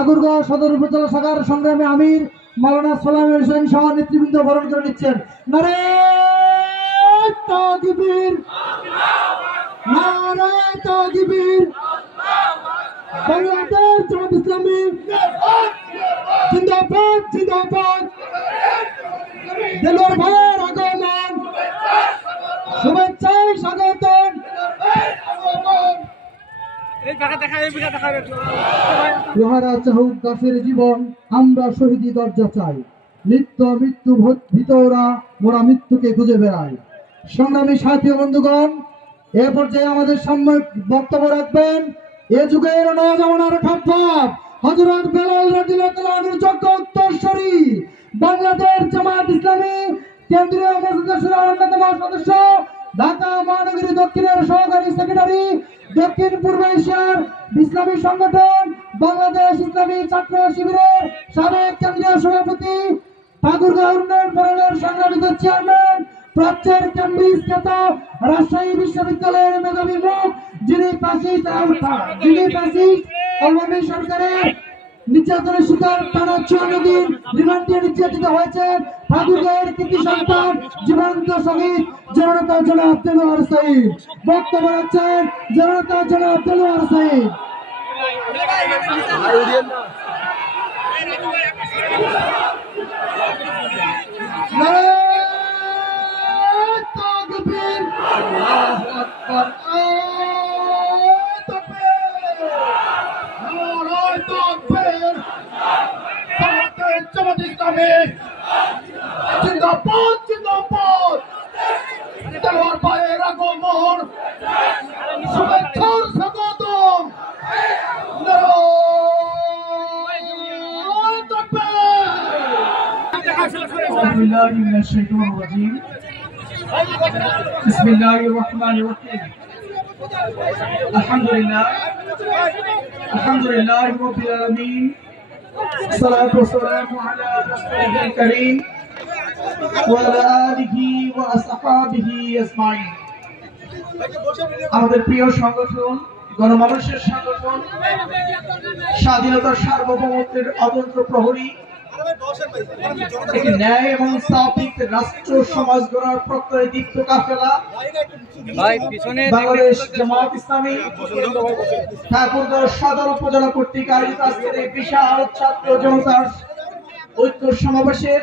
ঠাকুরগাঁও সদর উপজেলা শাখার সংগ্রামী আমির মাওলানা সালাম হোসেন সহ নেতৃবৃন্দ বরণ করে নিচ্ছেন। নারায়ে তাকবীর, নারায়ে তাকবীর। বাংলাদেশ জামাত ইসলামী জিন্দাবাদ, জিন্দাবাদ। দেলোয়ার ভাইয়ের আগমন, শুভেচ্ছায় স্বাগতম। লোহারা চাহুক দাসের জীবন, আমরা শহীদি দরজা চাই। নিত্য মৃত্যু ভিতরা মোরা মৃত্যুকে খুঁজে বেড়াই। সংগ্রামী সাথী বন্ধুগণ, এ পর্যায়ে আমাদের সামনে বক্তব্য রাখবেন এ যুগের নওজওয়ানের খাপ্পাব হযরত বেলাল রাদিয়াল্লাহু আনহুর যোগ্য উত্তরসূরি, বাংলাদেশ জামাত ইসলামী কেন্দ্রীয় মজলিসের অন্যতম সদস্য, ঢাকা মহানগরী দক্ষিণের সহকারী সেক্রেটারি, দক্ষিণ পূর্ব এশিয়ার ইসলামী সংগঠন বাংলাদেশ ইসলামী ছাত্র শিবিরের সাবেক কেন্দ্রীয় সভাপতি, ঠাকুরগাঁও উন্নয়ন বোর্ডের সংগ্রামী চেয়ারম্যান, প্রাচ্যের কেমব্রিজ খ্যাত রাজশাহী বিশ্ববিদ্যালয়ের মেধাবী মুখ, যিনি ফ্যাসিস্ট আওয়ামী সরকারের নির্যাতনের শিকার টানা 54 দিন রিমান্ডে নির্যাতিত হয়েছে ঠাকুরগাঁওয়ের কৃতি সন্তান জীবন্ত শহীদ জনতা জনাব দেলোয়ার সাঈদ। বক্তব্য রাখছেন জনতা জনাব দেলোয়ার সাঈদ। নারায়ে তাকবীর, আল্লাহু আকবার, জিন্দাবাদ, জিন্দাবাদ। দেলোয়ার ভাইয়ের আগমন, শুভেচ্ছার স্বাগতম। বিসমিল্লাহির রহমানির রহিম। আলহামদুলিল্লাহ রাব্বিল আলামিন। الصلاة والسلام على رسوله الكريم وعلى آله وأصحابه أجمعين। আমাদের প্রিয় সংগঠন, গণমানুষের সংগঠন, স্বাধীনতার সার্বভৌমত্বের অতন্ত্র প্রহরী, একটি ন্যায় এবং ইনসাফিক রাষ্ট্র সমাজ গড়ার প্রত্যয়ে দীপ্ত কাফেলা বাংলাদেশ জামাত ইসলামী ঠাকুরগাঁও সদর উপজেলা কর্তৃক আয়োজিত আজকের এই বিশাল ছাত্র জনতার ঐক্য সমাবেশের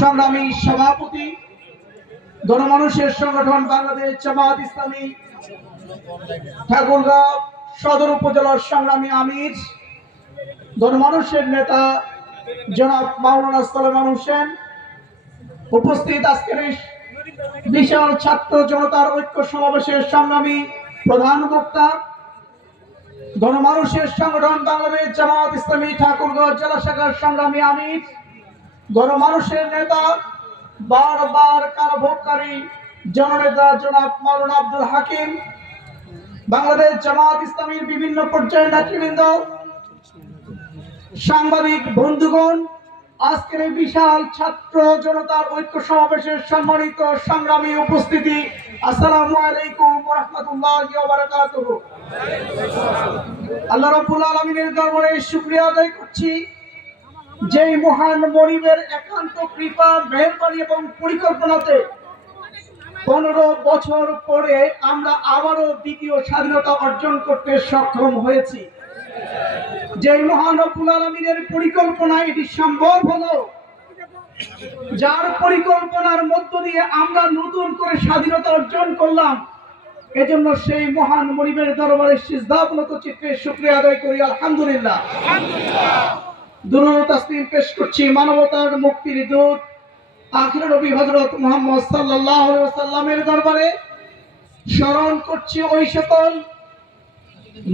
সংগ্রামী সভাপতি, গণমানুষের সংগঠন বাংলাদেশ জামাত ইসলামী ঠাকুরগাঁও সদর উপজেলার সংগ্রামী আমির, গণমানুষের নেতা জনাব মাওলানা সালাম হোসেন, উপস্থিত আজকের বিশাল ছাত্র জনতার ঐক্য সমাবেশের সংগ্রামী প্রধান বক্তা, গণমানুষের সংগঠন বাংলাদেশ জামাত ইসলামী ঠাকুরগাঁও জেলা শাখার সংগ্রামী আমির, গণমানুষের নেতা, বারবার কারাভোগকারী জননেতা জনাব মাওলানা আব্দুল হাকিম, বাংলাদেশ জামাত ইসলামীর বিভিন্ন পর্যায়ের নেতৃবৃন্দ, সাংবাদিক বন্ধুগণ, আজকের এই বিশাল ছাত্র জনতার ঐক্য সমাবেশের সম্মানিত সংগ্রামী উপস্থিতি, আসসালামু আলাইকুম ওয়া রাহমাতুল্লাহি ওয়া বারাকাতুহু। আল্লাহ রাব্বুল আলামিনের দরবারে শুকরিয়া আদায় করছি, যেই মহান মনিবের একান্ত কৃপা, মেহেরবানি এবং পরিকল্পনাতে 15 বছর পরে আমরা আবারও দ্বিতীয় স্বাধীনতা অর্জন করতে সক্ষম হয়েছি। যে মহান রব্বুল আলামিনের পরিকল্পনায় এটি সম্ভব হলো, যার পরিকল্পনার মধ্য দিয়ে আমরা নতুন করে স্বাধীনতা অর্জন করলাম, এজন্য সেই মহান মনিবের দরবারে সিজদাবনত চিত্তে শুকরিয়া আদায় করি আলহামদুলিল্লাহ। দুরূদ তাসলিম পেশ করছি মানবতার মুক্তির দূত আখির নবী হযরত মুহাম্মদ সাল্লাল্লাহু আলাইহি ওয়াসাল্লামের দরবারে। স্মরণ করছি ওই সকল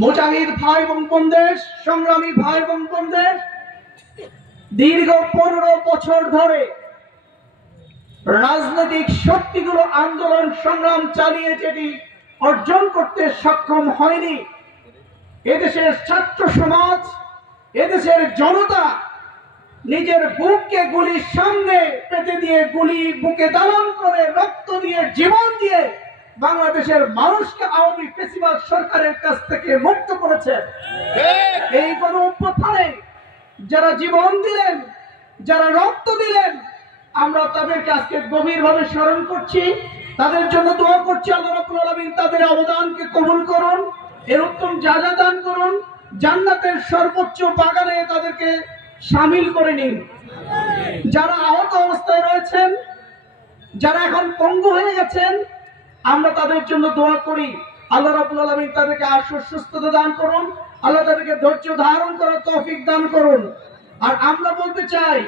মুজাহিদ ভাই এবং বোনদের, সংগ্রামী ভাই এবং বোনদের, দীর্ঘ 15 বছর ধরে রাজনৈতিক শক্তিগুলো আন্দোলন সংগ্রাম চালিয়ে যেটি অর্জন করতে সক্ষম হয়নি, এদেশের ছাত্র সমাজ, এদেশের জনতা নিজের বুককে গুলির সামনে পেতে দিয়ে, গুলি বুকে ধারণ করে, রক্ত দিয়ে, জীবন দিয়ে বাংলাদেশের মানুষকে আওয়ামী ফ্যাসিবাদ সরকারের কাছ থেকে মুক্ত করেছেন। এই গণ অভ্যুত্থানে যারা জীবন দিলেন, যারা রক্ত দিলেন, আমরা তাদেরকে আজকে গভীরভাবে স্মরণ করছি, তাদের জন্য দোয়া করছি। আল্লাহ রাব্বুল আলামিন তাদের অবদানকে কবুল করুন, এর উত্তম যাজা দান করুন, জান্নাতের সর্বোচ্চ বাগানে তাদেরকে শামিল করে নিন। যারা আহত অবস্থায় রয়েছেন, যারা এখন পঙ্গু হয়ে গেছেন, আমরা তাদের জন্য দোয়া করি। আল্লাহ রাব্বুল আলামিন তাদেরকে আশু সুস্থতা দান করুন, আল্লাহ তাদেরকে ধৈর্য ধারণ করার তৌফিক দান করুন। আর আমরা বলতে চাই,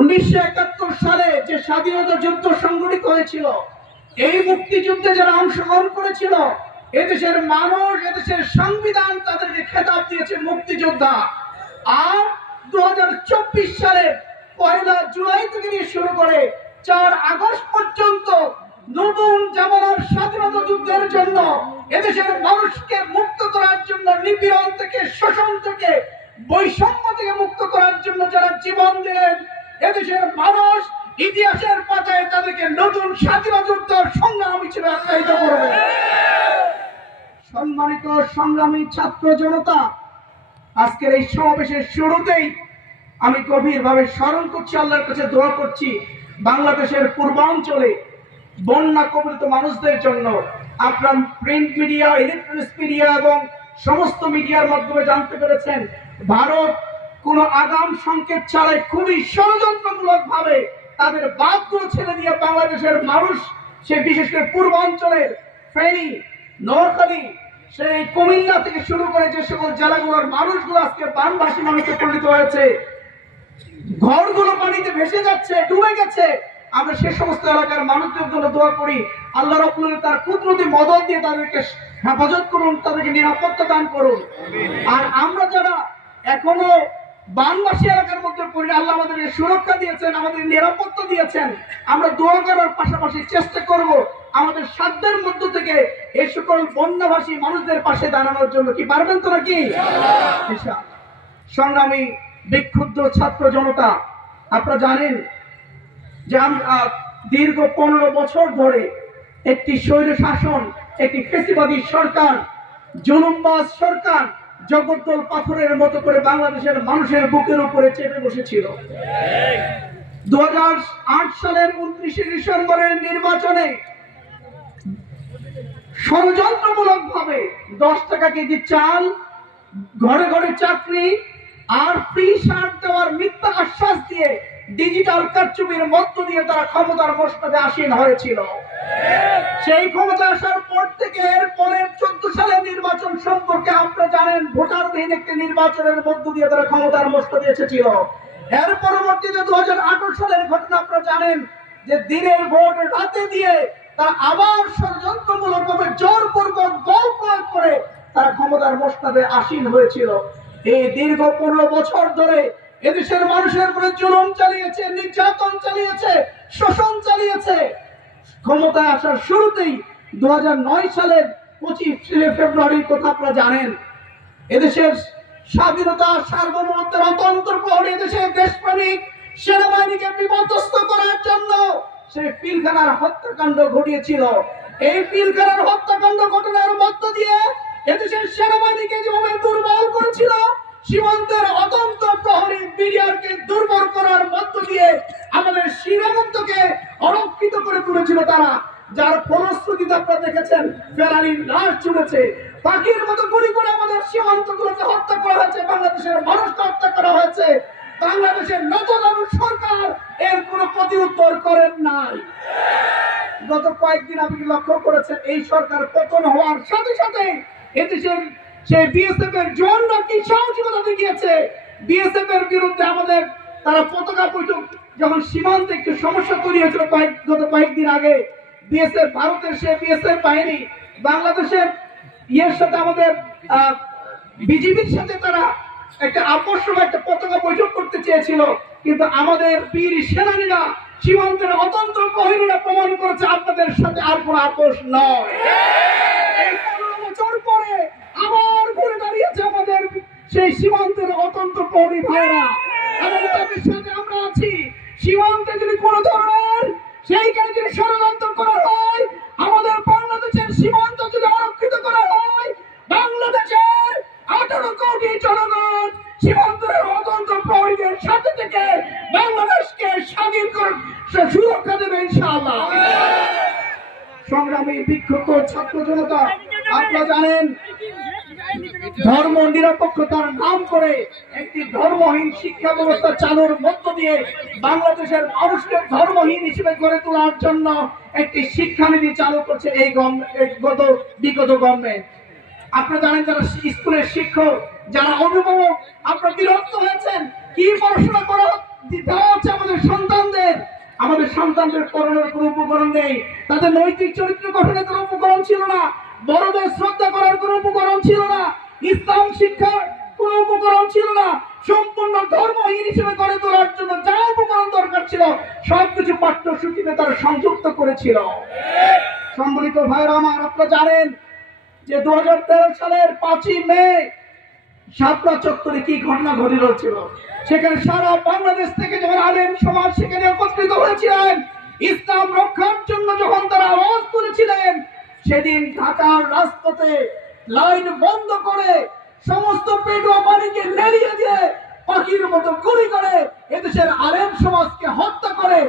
1971 সালে যে স্বাধীনতা যুদ্ধ সংগঠিত হয়েছিল, এই মুক্তিযুদ্ধে যারা অংশগ্রহণ করেছিল, এদেশের মানুষ, এদেশের সংবিধান তাদেরকে খেতাব দিয়েছে মুক্তিযোদ্ধা। আর 2024 সালে 1 জুলাই থেকে নিয়ে শুরু করে 4 আগস্ট পর্যন্ত নতুন জামানার স্বাধীনতা যুদ্ধের জন্য, এদেশের মানুষকে মুক্ত করার জন্য, নিপীড়ন থেকে, শোষণ থেকে, বৈষম্য থেকে মুক্ত করার জন্য যারা জীবন দিলেন, এদেশের মানুষ ইতিহাসের পাতায় তাদেরকে নতুন স্বাধীনতা যুদ্ধ সংগ্রাম হিসেবে আখ্যায়িত করবে। সম্মানিত সংগ্রামী ছাত্র জনতা, আজকের এই সমাবেশের শুরুতেই আমি গভীরভাবে স্মরণ করছি, আল্লাহর কাছে দোয়া করছি, বাংলাদেশের পূর্বাঞ্চলে বন্যা কবলিত মানুষদের জন্য। আপনার প্রিন্ট মিডিয়া, ইলেকট্রনিক্স মিডিয়া এবং সমস্ত মিডিয়ার মাধ্যমে জানতে পেরেছেন, ভারত কোন আগাম সংকেত ছাড়াই খুবই ষড়যন্ত্রমূলক ভাবে তাদের বাঁধগুলো ছেড়ে দিয়ে বাংলাদেশের মানুষ, সে বিশেষ করে পূর্বাঞ্চলের ফেনী, নোয়াখালী, সেই কুমিল্লা থেকে শুরু করে যে সকল জেলাগুলোর মানুষগুলো আজকে বানভাসী মানুষে পরিণত হয়েছে, ঘরগুলো পানিতে ভেসে যাচ্ছে, ডুবে গেছে। আমরা সে সমস্ত এলাকার মানুষদের জন্য দোয়া করি, আল্লাহ রাব্বুল আলামিন তার কুদরতি মদদ দিয়ে তাদেরকে হেফাজত করুন, তাদেরকে নিরাপত্তা দান করুন। আর আমরা যারা এখনো বানবাসী এলাকার মধ্যে পড়ে, আল্লাহ আমাদেরকে সুরক্ষা দিয়েছেন, আমাদের নিরাপত্তা দিয়েছেন, আমরা দোয়া করার পাশাপাশি চেষ্টা করব আমাদের সাধ্যের মধ্য থেকে এই সকল বন্যাভাসী মানুষদের পাশে দাঁড়ানোর জন্য। কি পারবেন তো নাকি? সংগ্রামী বিক্ষুব্ধ ছাত্র জনতা, আপনারা জানেন যে আমরা দীর্ঘ 15 বছর ধরে একটি স্বৈর শাসন, একটি ফ্যাসিবাদী সরকার, জুলুমবাজ সরকার জগদ্দল পাথরের মতো করে বাংলাদেশের মানুষের বুকের উপরে চেপে বসেছিল। 2008 সালের 29 ডিসেম্বরের নির্বাচনে ষড়যন্ত্রমূলক ভাবে 10 টাকা কেজি চাল, ঘরে ঘরে চাকরি আর ফ্রি সার দেওয়ার মিথ্যা আশ্বাস দিয়ে ডিজিটাল কারচুপির মধ্য দিয়ে তারা ক্ষমতার মসনদে আসীন হয়েছিল। সেই ক্ষমতা আসার পর থেকে এর পরের 14 সালের নির্বাচন সম্পর্কে আপনারা জানেন, ভোটারবিহীন একটি নির্বাচনের মধ্য দিয়ে তারা ক্ষমতার মসনদে এসেছিল। এর পরবর্তীতে 2018 সালের ঘটনা আপনারা জানেন, যে দিনের ভোট রাতে দিয়ে তারা আবার ষড়যন্ত্রমূলকভাবে জোরপূর্বক বল প্রয়োগ করে তারা ক্ষমতার মসনদে আসীন হয়েছিল। এই দীর্ঘ 15 বছর ধরে এদেশের মানুষের উপরে জুলুম চালিয়েছে, নির্যাতন চালিয়েছে, শোষণ চালিয়েছে। ক্ষমতায় আসার শুরুতেই 2009 সালের 25 ফেব্রুয়ারির কথা আপনারা জানেন, এদেশের স্বাধীনতা, সার্বভৌমত্বের অতন্ত্র প্রহরী, এদেশের দেশপ্রেমিক সেনাবাহিনীকে বিপর্যস্ত করার জন্য সে পিলখানার হত্যাকাণ্ড ঘটিয়েছিল। এই পিলখানার হত্যাকাণ্ড ঘটনার মধ্য দিয়ে এদেশের সেনাবাহিনীকে যেভাবে দুর্বল করেছিল, সীমান্তের অতন্ত্র প্রহরী বিডিআরকে দুর্বল করার মধ্য দিয়ে আমাদের সীমান্তকে অরক্ষিত করে তুলেছিল তারা, যার ফলশ্রুতিতে আপনারা দেখেছেন ফেরারির লাশ ছুটেছে, পাখির মতো গুলি করে আমাদের সীমান্তগুলোকে হত্যা করা হয়েছে, বাংলাদেশের মানুষকে হত্যা করা হয়েছে। বাংলাদেশের নতুন সরকার এর কোনো প্রতিউত্তর করেন নাই। গত কয়েকদিন আপনি লক্ষ্য করেছেন, এই সরকার পতন হওয়ার সাথে সাথে এদেশের সেই বিএসএফ এর জওয়ানরা কি সাহসিকতা দেখিয়েছে, বিএসএফ এর বিরুদ্ধে আমাদের তারা পতাকা বৈঠক, যখন সীমান্তে একটু সমস্যা তৈরি হয়েছিল গত কয়েকদিন আগে, বিএসএফ, ভারতের সে বিএসএফ বাহিনী বাংলাদেশের ইয়ের সাথে, আমাদের বিজিবির সাথে তারা একটা আকর্ষণ, একটা পতাকা বৈঠক করতে চেয়েছিল, কিন্তু আমাদের বীর সেনানীরা, সীমান্তের অতন্ত্র প্রহরীরা প্রমাণ করেছে আপনাদের সাথে আর কোনো আপোষ নয়। এই 15 বছর পরে আবার ঘুরে দাঁড়িয়েছে আমাদের সেই সীমান্তের অতন্ত্র প্রহরী ভাইরা, এবং তাদের সাথে আমরা আছি। সীমান্তে যদি কোনো ধরনের সেইখানে যদি ষড়যন্ত্র করা হয়, আমাদের বাংলাদেশের জনগণ সীমান্তের অতন্ত্র প্রহরীদের সাথে থেকে বাংলাদেশকে স্বাধীন করে সুরক্ষা দেবে ইনশাআল্লাহ। সংগ্রামী বিক্ষুব্ধ ছাত্র জনতা, আপনারা জানেন ধর্ম নিরপেক্ষতার নাম করে একটি ধর্মহীন শিক্ষা ব্যবস্থা চালুর মধ্য দিয়ে বাংলাদেশের মানুষকে ধর্মহীন হিসেবে গড়ে তোলার জন্য একটি শিক্ষানীতি চালু করছে এই বিগত গভর্নমেন্ট। আপনারা জানেন যারা স্কুলের শিক্ষক, যারা অভিভাবক, আপনারা বিরক্ত হয়েছেন কি পড়াশোনা করা দেওয়া হচ্ছে আমাদের সন্তানদের পড়ানোর কোনো উপকরণ নেই, তাদের নৈতিক চরিত্র গঠনের কোনো উপকরণ ছিল না, বড়দের শ্রদ্ধা করার কোনো উপকরণ ছিল না, ইসলাম শিক্ষার কোনো উপকরণ ছিল না। সম্পূর্ণ ধর্মহীন হিসেবে গড়ে তোলার জন্য যা উপকরণ দরকার ছিল সবকিছু পাঠ্যসূচিতে তারা সংযুক্ত করেছিল। সম্মানিত ভাইরা আমার, আপনারা জানেন যে 2013 সালের 5ই মে শাপলা চত্বরে কি ঘটনা ঘটে রয়েছিল। সেখানে সারা বাংলাদেশ থেকে যখন আলেম সমাজ সেখানে একত্রিত হয়েছিলেন, ইসলাম রক্ষার জন্য যখন তারা আওয়াজ তুলেছিলেন, সেদিন ঢাকার রাজপথে লাইন বন্ধ করে সমস্ত পেটুয়া পানিকে লেলিয়ে দিয়ে পাখির মতো গুলি করে এদেশের আলেম সমাজকে হত্যা করে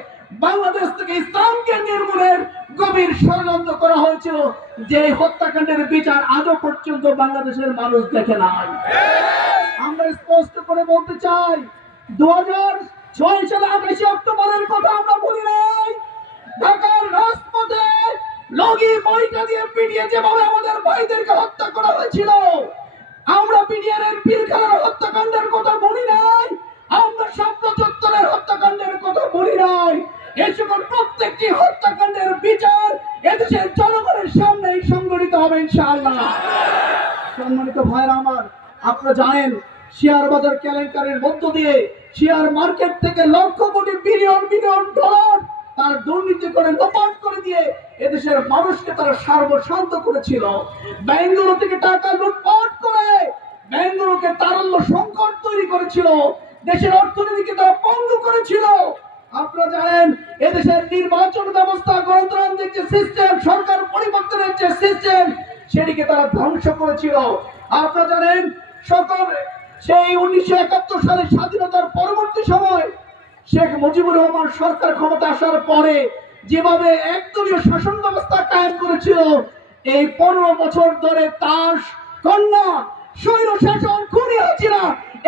বাংলাদেশ থেকে ইসলামকে নির্মূলের গভীর ষড়যন্ত্র করা হয়েছিল, যে হত্যাকাণ্ডের বিচার আজও পর্যন্ত বাংলাদেশের মানুষ দেখে নাই। আমরা স্পষ্ট করে বলতে চাই, 2006 সালে 28 অক্টোবরের কথা আমরা ভুলি নাই। ঢাকার রাজপথে লগি বইটা দিয়ে পিটিয়ে যেভাবে আমাদের ভাইদেরকে হত্যা করা হয়েছিল, আমরা পিডিআরের পিলখানার হত্যাকাণ্ডের কথা বলি নাই, আমরা শাপলা চত্বরের হত্যাকাণ্ডের কথা বলি নাই। এই সকল প্রত্যেকটি হত্যাকাণ্ডের বিচার এদেশের জনগণের সামনেই সংগঠিত হবে ইনশাআল্লাহ। সম্মানিত ভাইরা আমার, আপনারা জানেন শেয়ার বাজার কেলেঙ্কারির মধ্য দিয়ে শেয়ার মার্কেট থেকে লক্ষ কোটি বিলিয়ন ডলার তার দুর্নীতি করে লোপাট করে দিয়ে এদেশের মানুষকে তারা সর্বশান্ত করেছিল। ব্যাংকগুলো থেকে টাকা লুটপাট করে ব্যাংকগুলোকে তারল্য সংকট তৈরি করেছিল, দেশের অর্থনীতিকে তারা পঙ্গু করেছিল। আপনারা জানেন এদেশের নির্বাচন ব্যবস্থা, গণতান্ত্রিক যে সিস্টেম, সরকার পরিবর্তনের যে সিস্টেম, সেটিকে তারা ধ্বংস করেছিল। আপনারা জানেন সকল সেই 1971 সালে স্বাধীনতার পরবর্তী সময় শেখ মুজিবুর রহমান সরকার ক্ষমতা আসার পরে যেভাবে একদলীয় শাসন ব্যবস্থা কায়েম করেছিল, এই 15 বছর ধরে তার কন্যা স্বৈর শাসন খুনি হাসিনা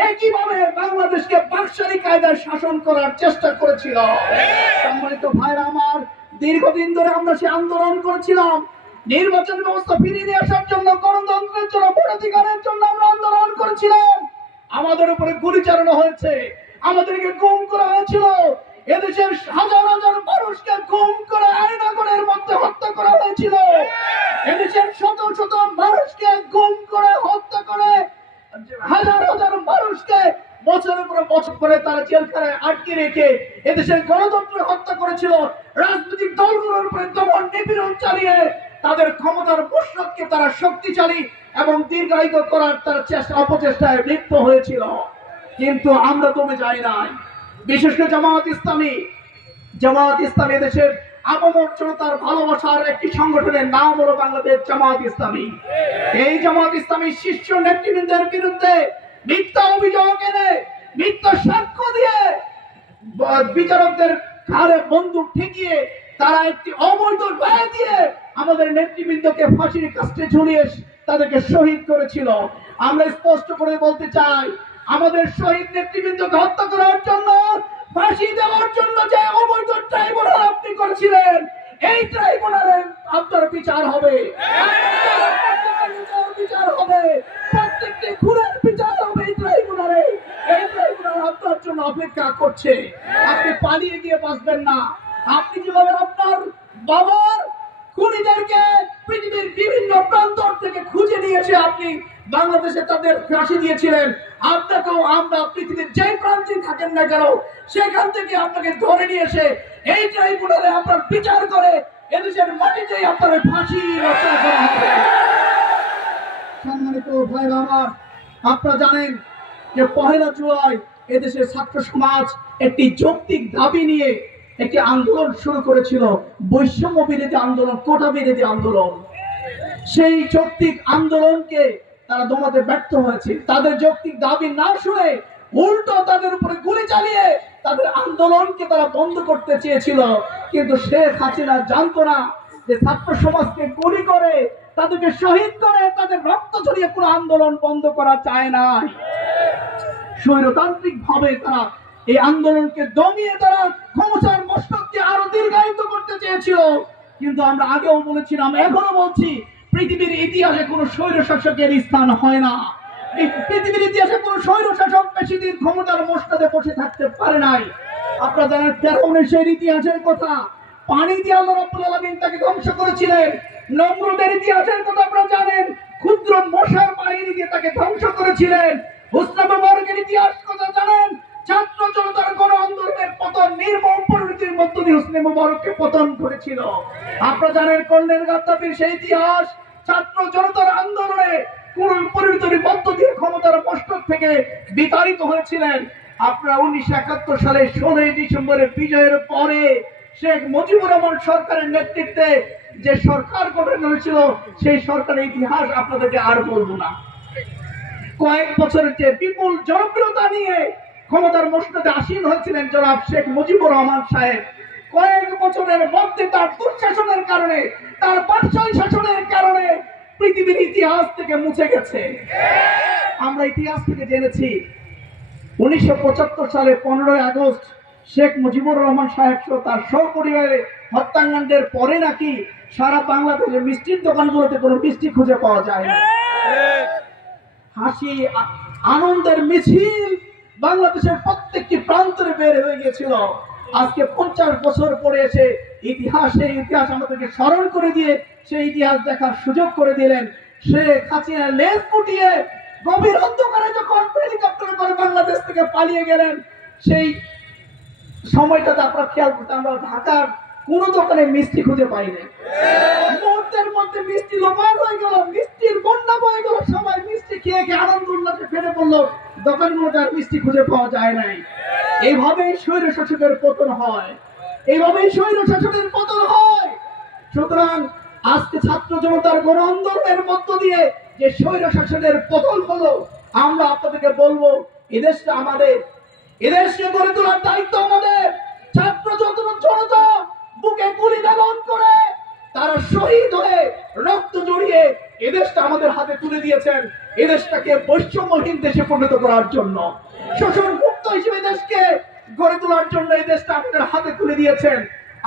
একইভাবে বাংলাদেশকে বাকশালী কায়দায় শাসন করার চেষ্টা করেছিল। সম্মানিত ভাইরা আমার, দীর্ঘদিন ধরে আমরা সে আন্দোলন করেছিলাম, নির্বাচন ব্যবস্থা ফিরিয়ে নিয়ে আসার জন্য, গণতন্ত্রের জন্য, ভোটাধিকারের জন্য আমরা আন্দোলন করেছিলাম। আমাদের উপরে গুলি চালানো হয়েছে, আমাদেরকে গুম করা হয়েছিল, এদেশের হাজার হাজার মানুষকে গুম করে আয়নাগরের মধ্যে হত্যা করা হয়েছিল, এদেশের শত শত মানুষকে গুম করে হত্যা করে হাজার হাজার মানুষকে বছরের পর বছর করে তারা জেলখানায় আটকে রেখে এদেশের গণতন্ত্র হত্যা করেছিল। রাজনৈতিক দলগুলোর উপরে দমন নিপীড়ন চালিয়ে তাদের ক্ষমতার প্রশ্নকে তারা শক্তিশালী এবং দীর্ঘায়িত করার তার অপচেষ্টায় লিপ্ত হয়েছিল। কিন্তু আমরা দমে যাই নাই। বিশেষ করে জামায়াত ইসলামী দেশের আপামর জনতার ভালোবাসার একটি সংগঠনের নাম হলো বাংলাদেশ জামায়াত ইসলামী। এই জামায়াত ইসলামী শীর্ষ নেতৃবৃন্দের বিরুদ্ধে মিথ্যা অভিযোগ এনে, মিথ্যা সাক্ষ্য দিয়ে, বিচারকদের ঘাড়ে বন্দুক ঠেকিয়ে তারা একটি অবৈধ রায় দিয়ে আমাদের নেতৃবৃন্দকে ফাঁসির কাস্টে ঝুলিয়ে তাদেরকে শহীদ করেছিল। আমরা স্পষ্ট করে বলতে চাই, আমাদের শহীদ নেতৃবৃন্দকে হত্যা করার জন্য, ফাঁসি দেওয়ার জন্য যে অবৈধ ট্রাইব্যুনাল আপনি করেছিলেন, এই ট্রাইব্যুনালে আপনার বিচার হবে, বিচার হবে, প্রত্যেকটি খুনের বিচার হবে এই ট্রাইব্যুনালে। এই ট্রাইব্যুনাল আপনার জন্য অপেক্ষা করছে। আপনি পালিয়ে গিয়ে বাঁচবেন না। আপনি যেভাবে আপনার বাবার খুনিদেরকে পৃথিবীর বিভিন্ন প্রান্ত থেকে খুঁজে নিয়েছে, আপনি বাংলাদেশে তাদের ফাঁসি দিয়েছিলেন, আপনাকেও আমরা পৃথিবীর যে প্রান্তে থাকেন না কেন সেখান থেকে আপনাকে ধরে নিয়ে এসে এই ট্রাইব্যুনালে আপনার বিচার করে এদেশের মাটিতে আপনার ফাঁসি রচনা করা হবে। সম্মানিত ভাইরা আমার, আপনারা জানেন যে 1 জুলাই এদেশের ছাত্র সমাজ একটি যৌক্তিক দাবি নিয়ে একটি আন্দোলন শুরু করেছিল, বৈষম্য বিরোধী আন্দোলন, কোটা বিরোধী আন্দোলন। সেই যৌক্তিক আন্দোলনকে তারা দমাতে ব্যর্থ হয়েছে। তাদের যৌক্তিক দাবি না শুনে উল্টো তাদের উপরে গুলি চালিয়ে তাদের আন্দোলনকে তারা বন্ধ করতে চেয়েছিল। কিন্তু শেখ হাসিনা জানতো না যে ছাত্র সমাজকে গুলি করে, তাদেরকে শহীদ করে, তাদের রক্ত ঝরিয়ে কোনো আন্দোলন বন্ধ করা যায় না। স্বৈরতান্ত্রিক ভাবে তারা এই আন্দোলনকে দমিয়ে তারা ক্ষমতার মস্তককে আরো দীর্ঘায়িত করতে চেয়েছিল। কিন্তু আমরা আগেও বলেছিলাম, এখনো বলছি, পৃথিবীর ইতিহাসে কোন স্বৈর শাসকের স্থান হয় না। এই পৃথিবীর ইতিহাসে কোন স্বৈর শাসক বেশি দিন ক্ষমতার মস্তকে বসে থাকতে পারে নাই। আপনারা জানেন ফেরাউনের সেই ইতিহাসের কথা, পানি দিয়ে আল্লাহ রাব্বুল আলামিন তাকে ধ্বংস করেছিলেন। নমরুদের ইতিহাসের কথা আপনারা জানেন, ক্ষুদ্র মশার বাহিনী দিয়ে তাকে ধ্বংস করেছিলেন। হোসনি মুবারকের ইতিহাস কথা জানেন, ছাত্র জনতার গণ আন্দোলনের পতন নির্মম পরিণতির মধ্য দিয়ে হোসনি মুবারককে পতন করেছিল। আপনারা জানেন কর্নেল গাদ্দাফির সেই ইতিহাস, ছাত্র জনতার আন্দোলনে কোন পরিণতির মধ্য দিয়ে ক্ষমতার মস্তক থেকে বিতাড়িত হয়েছিলেন। আপনারা 1971 সালের 16 ডিসেম্বরের বিজয়ের পরে শেখ মুজিবুর রহমান সরকারের নেতৃত্বে যে সরকার গঠন হয়েছিল, সেই সরকারের ইতিহাস আপনাদেরকে আর বলবো না। কয়েক বছরের যে বিপুল জনপ্রিয়তা নিয়ে ক্ষমতার মস্তকে আসীন হয়েছিলেন জনাব শেখ মুজিবুর রহমান সাহেব, কয়েক বছরের মধ্যে তার দুঃশাসনের কারণে, তার বাদশাহী শাসনের কারণে পৃথিবীর ইতিহাস থেকে মুছে গেছে। আমরা ইতিহাস থেকে জেনেছি 1975 সালে 15 আগস্ট শেখ মুজিবুর রহমান সাহেব সহ তার সপরিবারে হত্যাকাণ্ডের পরে নাকি সারা বাংলাদেশে মিষ্টির দোকানগুলোতে কোনো মিষ্টি খুঁজে পাওয়া যায় না। হাসি আনন্দের মিছিল বাংলাদেশের প্রত্যেকটি প্রান্তরে বের হয়ে গিয়েছিল। আজকে 50 বছর পরে এসে সেই ইতিহাস আমাদেরকে স্মরণ করে দিয়ে সেই ইতিহাস দেখার সুযোগ করে দিলেন। শেখ হাসিনা লেজ ফুটিয়ে গভীর অন্ধকারে যখন হেলিকপ্টারে করে বাংলাদেশ থেকে পালিয়ে গেলেন, সেই সময়টাতে আপনারা খেয়াল করতে, আমরা ঢাকার কোন দোকানে মিষ্টি খুঁজে পাইনি। মুহূর্তের মধ্যে মিষ্টি লোপাট হয়ে গেল, মিষ্টির বন্যা বয়ে গেল, সবাই মিষ্টি খেয়ে খেয়ে আনন্দ উল্লাসে ফেটে পড়লো, দোকানগুলোতে আর মিষ্টি খুঁজে পাওয়া যায় নাই। এইভাবেই স্বৈর শাসকের পতন হয়, এইভাবেই স্বৈর শাসনের পতন হয়। সুতরাং আজকে ছাত্র জনতার গণ আন্দোলনের মধ্য দিয়ে যে স্বৈর শাসনের পতন হলো, আমরা আপনাদেরকে বলবো, এদেশটা আমাদের, এদেশকে গড়ে তোলার দায়িত্ব আমাদের। ছাত্র জনতা বুকে গুলি ধারণ করে তারা শহীদ হয়ে রক্ত জড়িয়ে এদেশটা আমাদের হাতে তুলে দিয়েছেন, এদেশটাকে বৈষম্যহীন দেশে পরিণত করার জন্য, শোষণ মুক্ত হিসেবে দেশকে গড়ে তোলার জন্য এই দেশটা আমাদের হাতে তুলে দিয়েছেন।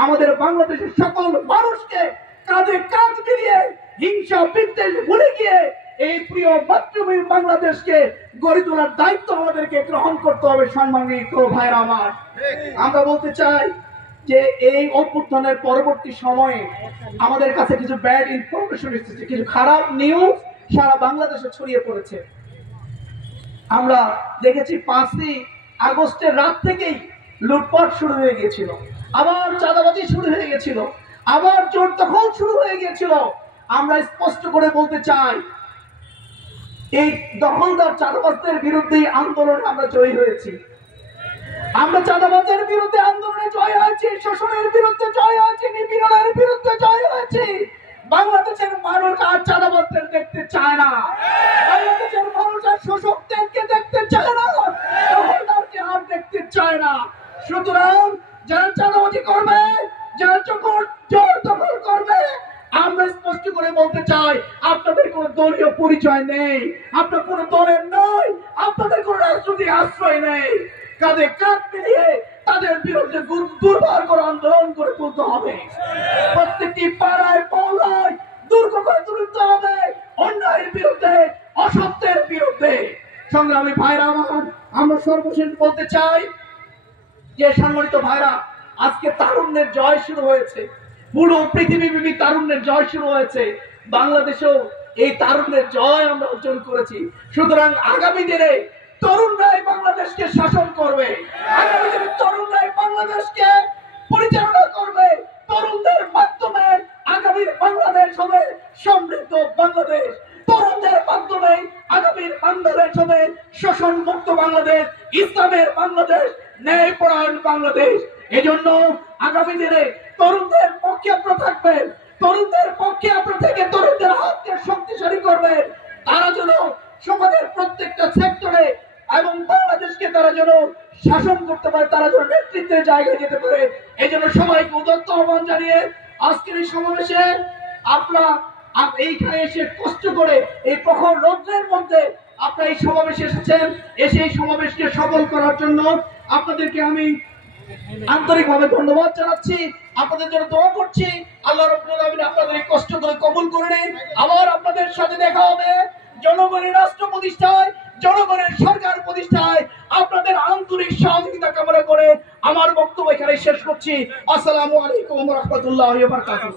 আমাদের বাংলাদেশের সকল মানুষকে কাঁধে কাঁধ মিলিয়ে হিংসা বিদ্বেষ ভুলে গিয়ে এই প্রিয় মাতৃভূমি বাংলাদেশকে গড়ে তোলার দায়িত্ব আমাদেরকে গ্রহণ করতে হবে। সম্মানিত ভাইরা আমার, আমরা বলতে চাই যে এই অভ্যুত্থানের পরবর্তী সময়ে আমাদের কাছে কিছু ব্যাড ইনফরমেশন এসেছে, কিছু খারাপ নিউজ সারা বাংলাদেশে ছড়িয়ে পড়েছে। আমরা দেখেছি 5ই আগস্টের রাত থেকেই লুটপাট শুরু হয়ে গিয়েছিল, আবার চাঁদাবাজি শুরু হয়ে গিয়েছিল, আবার জোর দখল শুরু হয়ে গিয়েছিল। আমরা স্পষ্ট করে বলতে চাই, এই দখলদার চাঁদাবাজদের বিরুদ্ধে আন্দোলনে আমরা জয়ী হয়েছি। আমরা চাঁদাবাজের বিরুদ্ধে আন্দোলনে জয় হয়েছি, শোষণের বিরুদ্ধে জয় হয়েছি, নিপীড়নের বিরুদ্ধে জয় হয়েছি। বাংলাদেশের মানুষ আর চাঁদাবাজদের দেখতে চায় না, বাংলাদেশের মানুষ আর শোষকদেরকে দেখতে চায় না, দখলদারকে আর দেখতে চায় না। সুতরাং যারা চাঁদাবাজি করবে, যারা জোর দখল করবে, আমরা স্পষ্ট করে বলতে চাই, আপনাদের কোন দলীয় পরিচয় নেই, আপনার কোন দলের নয়, আপনাদের কোন রাজনৈতিক আশ্রয় নেই। কাঁধে কাঁধ মিলিয়ে তাদের বিরুদ্ধে দুর্বার করে আন্দোলন করে তুলতে হবে। প্রত্যেকটি পাড়ায় মহল্লায় দুর্গ করে তুলতে হবে অন্যায়ের বিরুদ্ধে, অসত্যের বিরুদ্ধে। সংগ্রামী ভাইরা আমার, আমরা সর্বশেষ বলতে চাই যে সম্মানিত ভাইরা, আজকে তারুণ্যের জয় শুরু হয়েছে, পুরো পৃথিবীব্যাপী তারুণ্যের জয় শুরু হয়েছে। বাংলাদেশেও এই তারুণ্যের জয় আমরা অর্জন করেছি। সুতরাং আগামী দিনে তরুণরাই বাংলাদেশকে শাসন করবে, আগামী দিনে তরুণরাই বাংলাদেশকে পরিচালনা করবে। তরুণদের মাধ্যমে আগামীর বাংলাদেশ হবে সমৃদ্ধ বাংলাদেশ, তরুণদের মাধ্যমে আগামীর বাংলাদেশ হবে শোষণ মুক্ত বাংলাদেশ, ইসলামের বাংলাদেশ, ন্যায়পরায়ণ বাংলাদেশ। এজন্য আগামী দিনে তরুণদের পক্ষে আপনারা থাকবেন, তরুণদের পক্ষে আপনারা থেকে তরুণদের হাতকে শক্তিশালী করবেন, তারা যেন সমাজের প্রত্যেকটা সেক্টরে এবং বাংলাদেশকে তারা যেন শাসন করতে পারে, তারা যেন নেতৃত্বের জায়গায় যেতে পারে, এই জন্য সবাইকে উদাত্ত আহ্বান জানিয়ে আজকের এই সমাবেশে আপনারা এইখানে এসে কষ্ট করে এই প্রখর রৌদ্রের মধ্যে আপনারা এই সমাবেশে এসেছেন, এসে এই সমাবেশকে সফল করার জন্য আপনাদেরকে আমি আন্তরিকভাবে ধন্যবাদ জানাচ্ছি, আপনাদের জন্য দোয়া করছি। আল্লাহ রাব্বুল আলামিন আপনাদের এই কষ্ট করে কবুল করে নিন। আবার আপনাদের সাথে দেখা হবে জনগণের রাষ্ট্র প্রতিষ্ঠায়, জনগণের সরকার প্রতিষ্ঠায় আপনাদের আন্তরিক সহযোগিতা কামনা করে আমার বক্তব্য এখানে শেষ করছি। আসসালামু আলাইকুম ওয়া রাহমাতুল্লাহি ওয়া বারাকাতুহু।